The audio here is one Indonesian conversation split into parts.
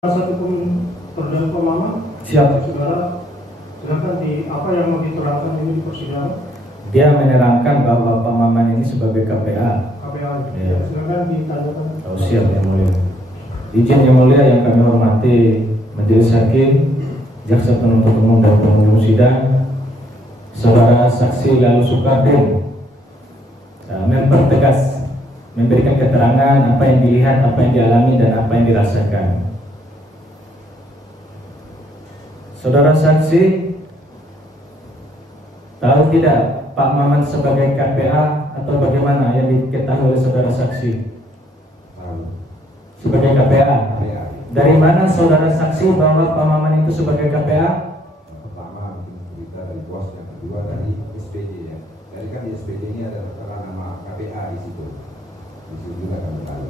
satu pun terdakwa Mama Siap. saudara, silakan di apa yang mau diterangkan ini di persidangan. Dia menerangkan bahwa Pak Maman ini sebagai KPA. KPA, Ya. silakan ditanyakan. Oh, siap yang mulia. Izin yang mulia yang kami hormati Majelis Hakim, Jaksa Penuntut Umum dan pengunjung sidang, saudara saksi Lalu Sukardin mempertegas, memberikan keterangan apa yang dilihat, apa yang dialami dan apa yang dirasakan. Saudara saksi tahu tidak Pak Maman sebagai KPA atau bagaimana yang diketahui oleh saudara saksi? Sebagai KPA. Dari mana saudara saksi bahwa Pak Maman itu sebagai KPA? Pertama berita dari bos, yang kedua dari SPJ ya. Jadi kan di SPJ ini ada tertera nama KPA di situ. Di situ juga kami tahu.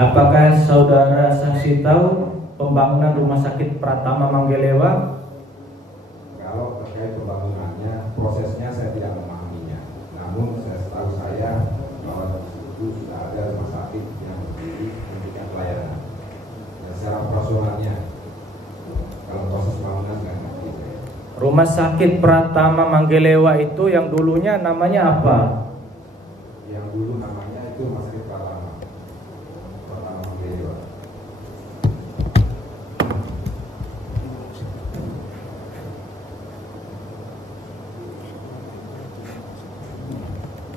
Apakah saudara saksi tahu pembangunan rumah sakit Pratama Manggelewa? Kalau terkait pembangunannya, prosesnya saya tidak memahaminya. Namun setahu saya bahwa di situ sudah ada rumah sakit yang berdiri memberikan pelayanan. Dan secara operasionalnya, kalau proses pembangunan nggak ngerti saya. Rumah sakit Pratama Manggelewa itu yang dulunya namanya apa? Yang dulu namanya itu Rumah Sakit Pratama Manggelewa.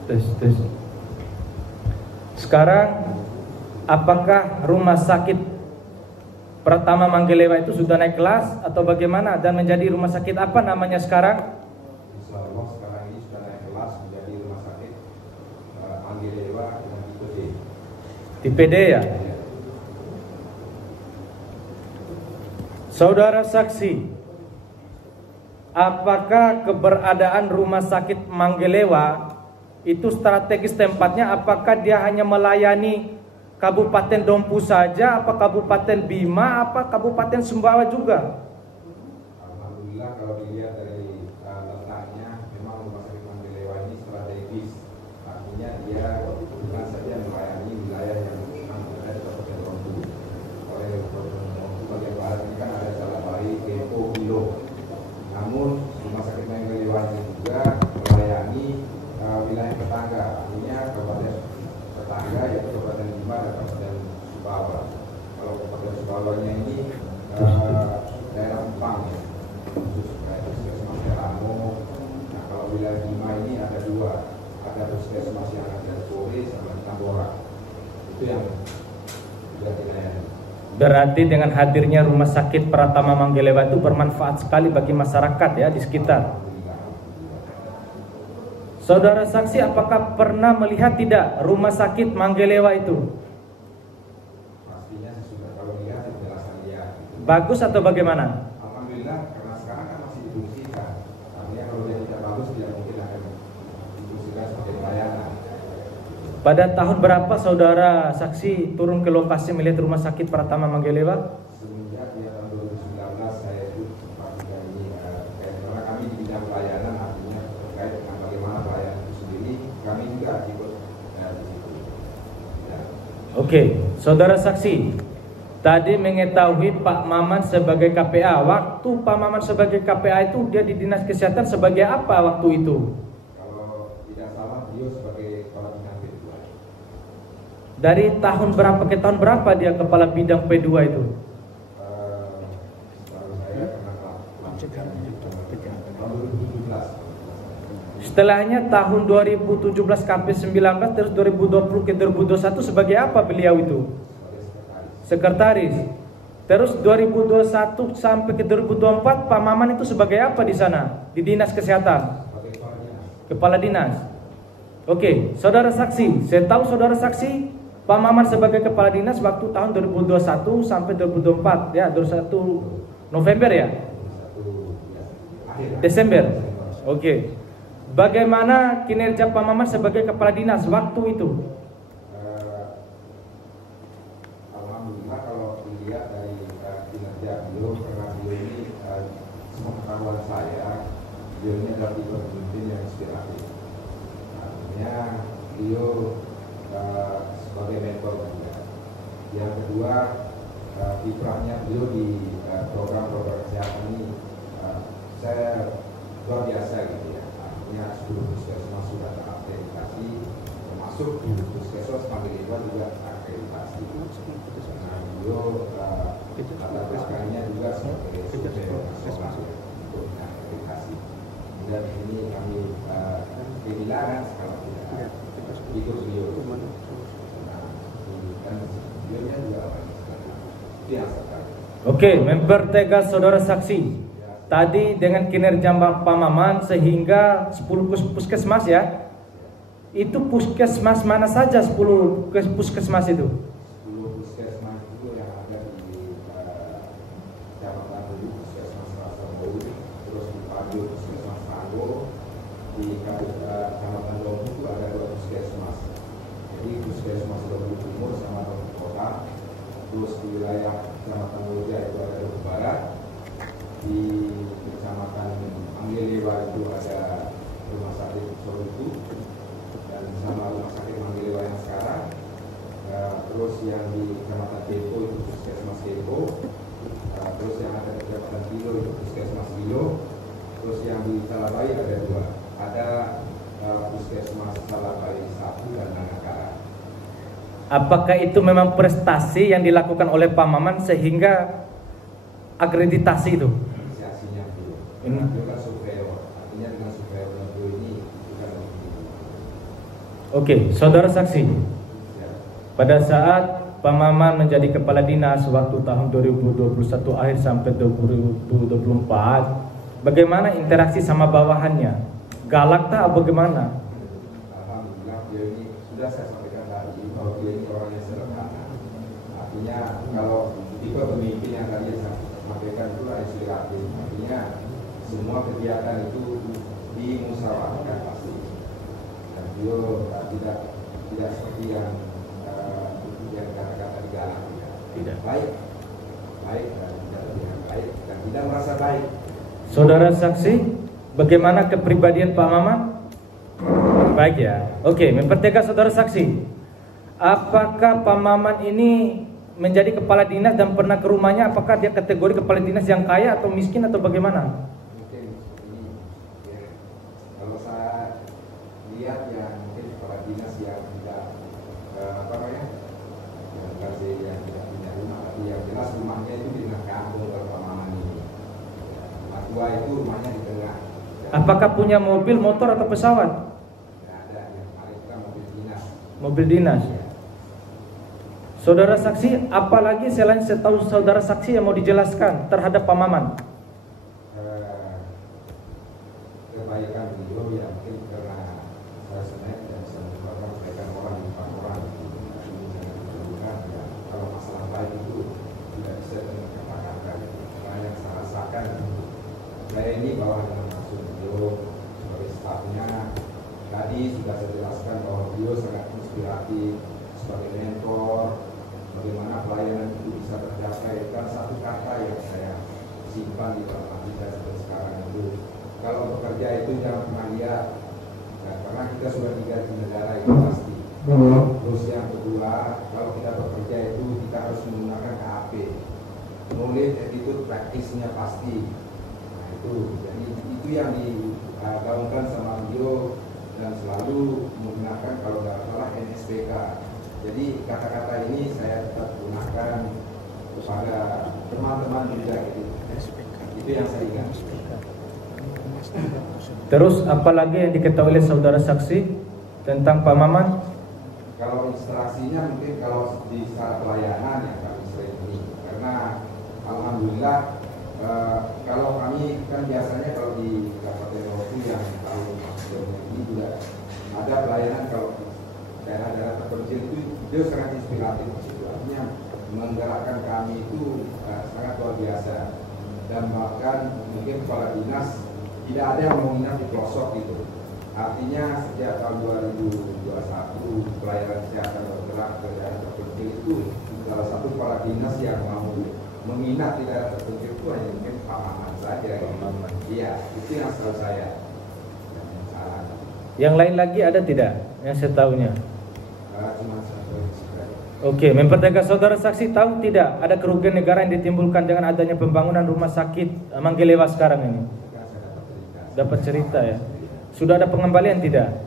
Tes. Sekarang apakah rumah sakit Pratama Manggelewa itu sudah naik kelas atau bagaimana dan menjadi rumah sakit apa namanya sekarang? Insya Allah sekarang ini sudah naik kelas menjadi Rumah Sakit Manggelewa dengan tipe D. Tipe D ya? Saudara saksi, apakah keberadaan rumah sakit Manggelewa itu strategis tempatnya, apakah dia hanya melayani Kabupaten Dompu saja, apa Kabupaten Bima, apa Kabupaten Sumbawa juga? Alhamdulillah kalau dilihat dari letaknya, memang Rumah Sakit Manggelewa ini strategis. Artinya dia bukan saja melayani wilayah yang ada di Kabupaten Dompu. Oleh Dompu bagian barat ini kan ada Salabari, Kepo, Bilo. Namun Rumah Sakit Manggelewa ini juga melayani wilayah tetangga, artinya kabupaten tetangga yaitu Kabupaten Bima dan Kabupaten Sumbawa. Kalau Kabupaten Sumbawanya ini daerah Empang ya, khusus daerah Puskesmas Teramo. Nah kalau wilayah Bima ini ada dua, ada Puskesmas yang ada sore sama di Tambora. Itu yang juga dilayani. Berarti dengan hadirnya rumah sakit Pratama Manggelewa itu bermanfaat sekali bagi masyarakat ya di sekitar. Saudara saksi, apakah pernah melihat tidak rumah sakit Manggelewa itu? Pastinya saya sudah kalau lihat penjelasan dia. Bagus atau bagaimana? Alhamdulillah karena sekarang kan masih difungsikan. Artinya kalau dia tidak bagus tidak mungkin akan difungsikan sebagai pelayanan. Pada tahun berapa saudara saksi turun ke lokasi melihat rumah sakit Pratama Manggelewa? Semenjak ya tahun 2019 saya ikut pastikan ini karena kami di bidang pelayanan, artinya terkait dengan bagaimana pelayanan itu sendiri kami juga ikut di situ. Ya. Oke, saudara saksi, tadi mengetahui Pak Maman sebagai KPA. Waktu Pak Maman sebagai KPA itu dia di Dinas Kesehatan sebagai apa waktu itu? Kalau tidak salah beliau sebagai kepala bidang P2. Dari tahun berapa ke tahun berapa dia kepala bidang P2 itu? Setahu saya karena tahun 2017. Setelahnya tahun 2017 sampai 19 terus 2020 ke 2021 sebagai apa beliau itu? Sekretaris. Terus 2021 sampai ke 2024 Pak Maman itu sebagai apa di sana? Di Dinas Kesehatan. Kepala Dinas. Oke, saudara saksi, saya tahu saudara saksi Pak Maman sebagai Kepala Dinas waktu tahun 2021 sampai 2024 ya, 21 November ya? Desember. Oke. Bagaimana kinerja Pak Maman sebagai Kepala Dinas waktu itu? Alhamdulillah kalau dilihat dari kinerja beliau, karena beliau ini sepengetahuan saya, beliau ini adalah tipe pemimpin yang inspiratif. Artinya beliau sebagai mentor juga. Yang kedua kiprahnya beliau di program-program kesehatan ini saya luar biasa gitu ya. Artinya 10 puskesmas sudah terakreditasi, termasuk puskesmas Panggilewat juga terakreditasi. Nah, beliau latar belakangnya juga sebagai survei nasional ya, untuk akreditasi. Dan ini kami kehilangan kalau tidak ikut beliau. Nah, dan beliaunya juga itu yang saya. Oke, mempertegas saudara saksi. Tadi dengan kinerja Pak Maman sehingga 10 puskesmas ya. Itu puskesmas mana saja 10 puskesmas itu? 10 puskesmas itu yang ada di Kecamatan Hulu, Puskesmas Rasabowu, terus di Padu, Puskesmas Tanggo, di Kecamatan Lombok itu ada 2 puskesmas. Jadi Puskesmas Lombok Timur sama Lombok Kota, terus di wilayah Kecamatan Loja itu ada Lombok Barat, di Kecamatan Manggilewat itu ada Rumah Sakit Soluku dan sama Rumah Sakit Manggilewat yang sekarang. Terus yang di Kecamatan Depo itu Puskesmas Depo, terus yang ada di Kecamatan Bilo itu Puskesmas Bilo, terus yang di Salabai ada 2, ada Puskesmas Salabai 1 dan Nangakara. Apakah itu memang prestasi yang dilakukan oleh Pak Maman sehingga akreditasi itu? Inisiasinya beliau. Karena beliau kan superior, artinya dengan superior beliau ini bukan lebih. Oke, saudara saksi. Ya. Pada saat Pak Maman menjadi kepala dinas waktu tahun 2021 akhir sampai 2024, bagaimana interaksi sama bawahannya? Galak tak atau bagaimana? Alhamdulillah beliau ini sudah saya sampaikan tadi bahwa beliau ini orang yang sederhana. Artinya kalau tipe pemimpin yang tadi saya sampaikan itu inspiratif. Artinya semua kegiatan itu dimusyawarahkan pasti. Dan beliau tidak seperti yang kata-kata digalang. Tidak. Baik dan tidak lebih baik dan tidak merasa baik. Saudara saksi, bagaimana kepribadian Pak Maman? Baik ya. Oke, mempertegas saudara saksi. Apakah Pak Maman ini menjadi kepala dinas dan pernah ke rumahnya? Apakah dia kategori kepala dinas yang kaya atau miskin atau bagaimana? Mungkin ini ya, kalau saya lihat ya mungkin kepala dinas yang tidak yang kasih yang tidak punya rumah, tapi yang jelas rumahnya itu di tengah kampung kalau Pak Maman ini. Rumah tua itu rumahnya di tengah. Apakah punya mobil, motor atau pesawat? Tidak ada, yang paling itu mobil dinas. Mobil dinas. Saudara saksi, apalagi selain setahu saudara saksi yang mau dijelaskan terhadap Pak Maman? Kebaikan beliau ya mungkin karena saya sebenarnya tidak bisa menyebabkan kebaikan orang di depan orang ya, kalau masalah baik itu tidak bisa dengan kata-kata. Karena yang saya rasakan saya ini bahwa dengan maksud beliau sebagai stafnya tadi sudah saya jelaskan bahwa beliau sangat inspiratif sebagai mentor. Bagaimana pelayanan itu bisa tercapai, dan satu kata yang saya simpan di dalam hati saya sampai sekarang itu, kalau bekerja itu jangan pernah lihat, ya, karena kita sudah digaji negara itu pasti. Terus yang kedua, kalau kita bekerja itu kita harus menggunakan KAP, knowledge, attitude, praktisnya pasti. Nah itu, jadi itu yang digaungkan sama beliau dan selalu menggunakan kalau nggak salah NSPK. Jadi kata-kata ini saya tetap gunakan kepada teman-teman juga gitu. Itu yang saya ingat. Terus apalagi yang diketahui oleh saudara saksi tentang Pak Maman? Kalau instruksinya mungkin kalau di saat pelayanan ya kami sering ini. Karena alhamdulillah kalau kami kan biasanya kalau di Kabupaten Lombok yang tahun ini juga ada pelayanan kalau daerah-daerah terpencil itu dia sangat inspiratif artinya menggerakkan kami itu sangat luar biasa dan bahkan mungkin kepala dinas tidak ada yang menginap di pelosok gitu. Artinya sejak tahun 2021 pelayanan kesehatan bergerak ke daerah terpencil itu salah satu kepala dinas yang mau menginap di daerah terpencil itu hanya mungkin Pak Maman saja. Iya, itu yang setahu saya. Yang lain lagi ada tidak yang saya tahunya? Cuma satu. Oke, mempertegas saudara saksi tahu tidak ada kerugian negara yang ditimbulkan dengan adanya pembangunan rumah sakit Manggelewa sekarang ini? Dapat cerita ya. Sudah ada pengembalian tidak?